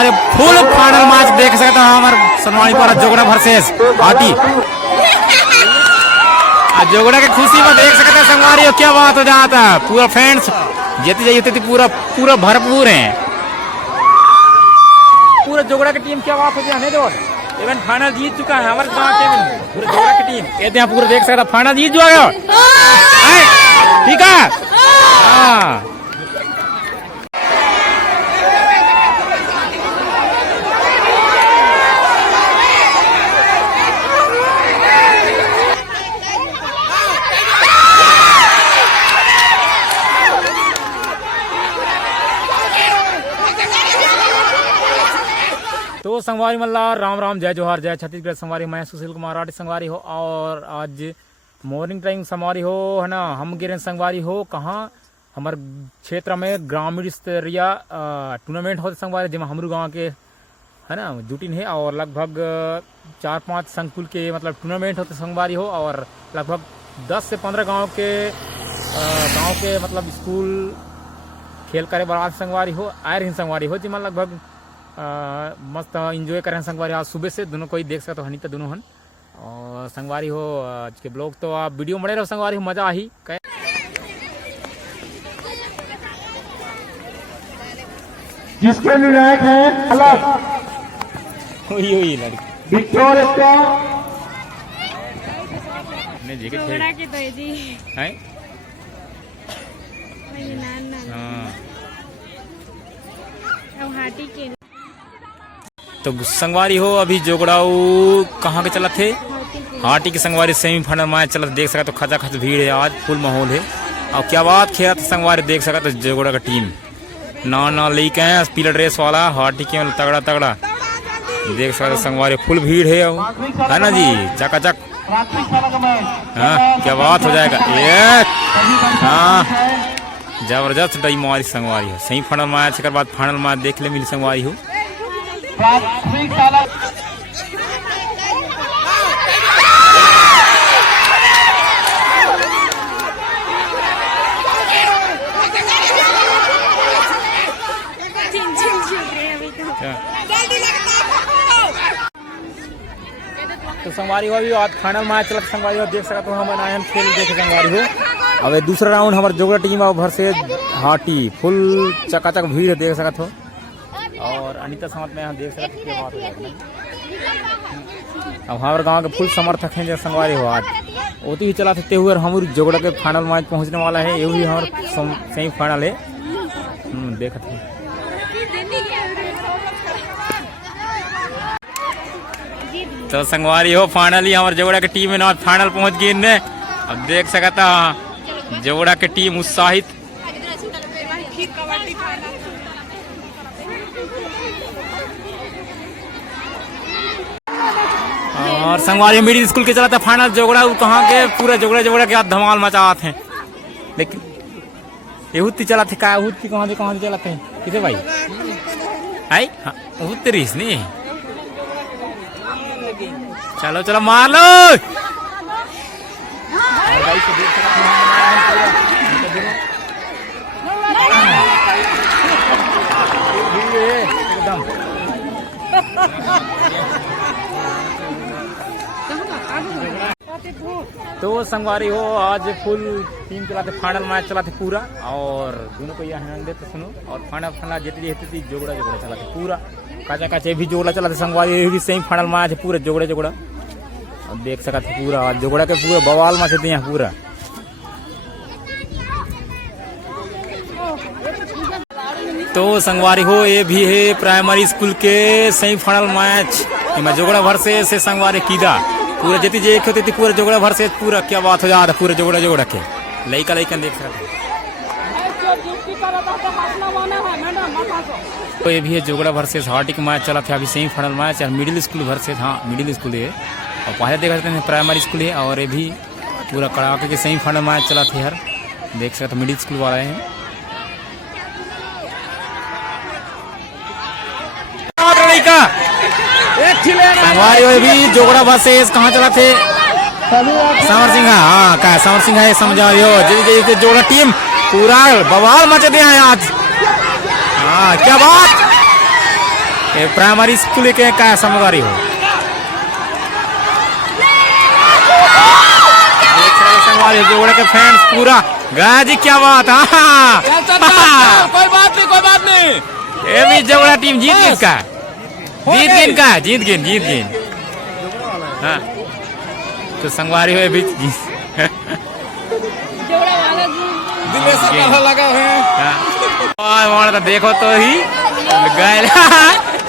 संगवारी full final match देख सकते हैं हमारे सनवाणी पर जोगड़ा वर्सेस हाटी। जोगड़ा की खुशी में देख सकते हैं संगवारी क्या बात हो जाता है। पूरा फैंस जीते जाइए पूरा पूरा भरपूर है। पूरा जोगड़ा की टीम क्या बात हो जाए जो इवेंट फाइनल जीत चुका है हमारे गांव के पूरा जोगड़ा की टीम कहते हैं पूरा देख सकते फाइनल जीत चुका है। ठीक है हाँ तो संगवारी मल्ला राम राम जय जोहार जय छत्तीसगढ़। संगवारी मैं सुशील कुमार आर्टिस्ट संगवारी हो और आज मॉर्निंग टाइम संगवारी हो है ना। हम गिरे संगवारी हो कहाँ हमारे क्षेत्र में ग्रामीण स्तरीय टूर्नामेंट होते संगवारी जिसमें हमरू गांव के है ना जुटिन है और लगभग 4-5 संकुल के मतलब टूर्नामेंट होते संगवारी हो और लगभग 10 से 15 गाँव के मतलब स्कूल खेल करे बरात संगवारी हो आए रही संगवारी हो जिसमें लगभग मस्त एंजॉय करें संगवारी आज सुबह से दोनों कोई देख सकते हो हनी तो दोनों हन और संगवारी हो आज के ब्लॉग तो आप वीडियो बने रहो संगवारी हो मजा आई जिसके निर्णायक है अलग हुई लड़की विक्टोर ने जी के जोगड़ा के तो जी हैं वही नान हां अब हाटी के तो संगवारी हो अभी जोगड़ाऊ कहाँ के चला थे हाटी की संगवारी सेमीफाइनल मैच चला देख सका तो खचा खच भीड़ है आज फुल माहौल है और क्या बात खेला था संगवारी देख सका तो जोगड़ा का टीम ना लेके आए पीला ड्रेस वाला हाटी के तगड़ा तगड़ा देख सका तो संगवारी फुल भीड़ है ना जी चकाचक। हाँ क्या बात हो जाएगा एक हाँ जबरदस्त डई मारी संगवारी हो सेमीफाइनल मैच के बाद फाइनल मैच देख ले मिली संगवारी हो। तो संगवारी हो अभी आज फाइनल मैच चला संगवारी हो देख सकते हो हम आए हम खेल देखे संगवारी हो। अब दूसरा राउंड हमारे जोगड़ा टीम और भर से हाटी फुल चकाचक भीड़ देख सकते हो और अनिता समाज में हम देख सकते क्या बात हो जाएगा। अब हमारे गांव के फुल समर्थक हैं जैसे संगवारी हो आज ओती ही चला सकते हुए हम जोगड़ा के फाइनल मैच पहुंचने वाला है ये भी हमारे सेमीफाइनल है देखते हैं। तो संगवारी हो फाइनली हमारे जोगड़ा की टीम है फाइनल पहुंच गई इनने। अब देख सकता जोगड़ा की टीम उत्साहित और संगवारी मिडिल स्कूल के चलाते फाइनल जोगड़ा कहाँ के पूरा जोगड़ा के धमाल मचाते हैं लेकिन यहूती चलाते का यहूती कहाँ से चलाते हैं किसे भाई आई हाँ रीस नहीं चलो चलो मार लो एकदम तो संगवारी हो आज फुल टीम चलाते फाइनल मैच चलाते पूरा और दोनों को यहाँ तो सुनो और फाइनल जीती जोगड़ा चलाते पूरा काचा काचे भी जोगड़ा चलाते संगवारी भी सेमी फाइनल मैच है पूरा जोगड़ा और देख सका थे पूरा जोगड़ा के पूरा बवाल मैच है यहाँ पूरा। तो संगवारी हो ये भी है प्राइमरी स्कूल के सेमीफाइनल मैच मैं जोगड़ा भर से संगवारी कीदा पूरा जीती जे होती थी पूरा जोगड़ा भर से पूरा क्या बात हो जाता पूरा जोगड़ा के लइका देख सकते तो ये भी है जोगड़ा वर्सेस हाटी का मैच चला था अभी सेमीफाइनल मैच और मिडिल स्कूल वर्सेस हाँ मिडिल स्कूल है और पहले देख सकते हैं प्राइमरी स्कूल है और ये भी पूरा कड़ाके के सेमीफाइनल मैच चला था यार देख सकते मिडिल स्कूल वाले हैं। संगवारी भी जोगड़ा वर्सेस कहाँ चला थे समर सिंह हाँ क्या समर सिंह है समझा जोगड़ा टीम पूरा बवाल मचे हैं आज हाँ क्या बात ये प्राइमरी स्कूल के का संगवारी हो संगवारी जोड़ा के फैंस पूरा गाजी क्या बात हाँ कोई बात नहीं ये भी जोड़ा टीम जीत गई इसका जीत गई हाँ तो संगवारी हो भी लगा और तो देखो तो ही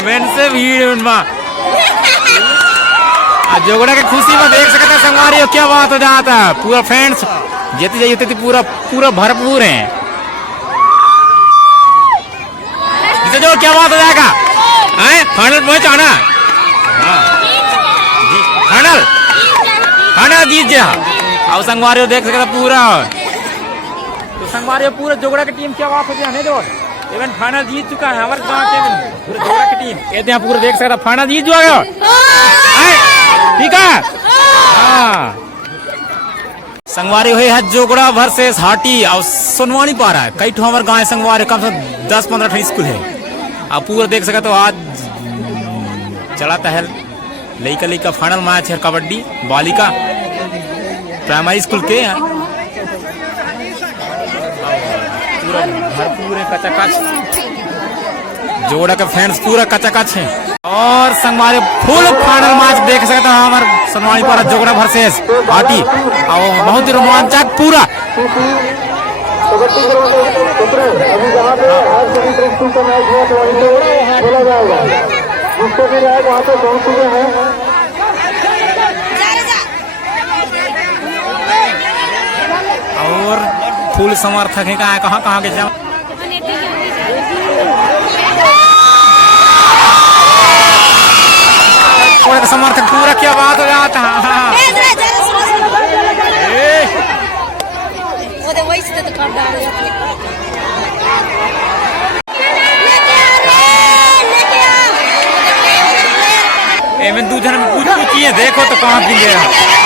मैंने से भीड़ उनमें जोगड़ा के खुशी में देख सकते हैं संगवारी हो क्या बात हो जाता है पूरा फ्रेंड्स जीती जाइए पूरा भरपूर है जो क्या बात हो जाएगा फाइनल मैच आना फाइनल जीत गया अब संगवारी देख सकते पूरा तो संगवारी पूरा जोगड़ा की टीम क्या बात हो गया जो इवेंट फाइनल जीत चुका है हमारे गांव के पूरे जोगड़ा की टीम ये पूरा देख सकता फाइनल जीत जाएगा ठीक है हाँ संगवारी हुई है जोगड़ा वर्सेस हाटी और सोनवानी पा रहा है कई ठो हमारे गाँव संगवारी कम से 10-15 स्कूल है आप पूरा देख सका तो आज चलाता है लड़का फाइनल मैच है कबड्डी बालिका प्राइमरी स्कूल के पूरा भरपूर है कचाकच जोड़ा का फैंस पूरा कचाकच है और संगवारी फुल फाइनल मैच देख सकते हैं हमारे सोनवानी पर जोगड़ा वर्सेस हाटी और बहुत ही रोमांचक पूरा अभी जहाँ पे हायर सेकेंडरी स्कूल का मैच हुआ तो वहीं पे खेला जाएगा जिसको भी जाए वहाँ पे पहुँच चुके हैं और फुल समर्थक है कहाँ के जाओ समर्थक पूरा क्या बात हो जाता है दूसरे में पूछ देखो तो कहाँ भी गया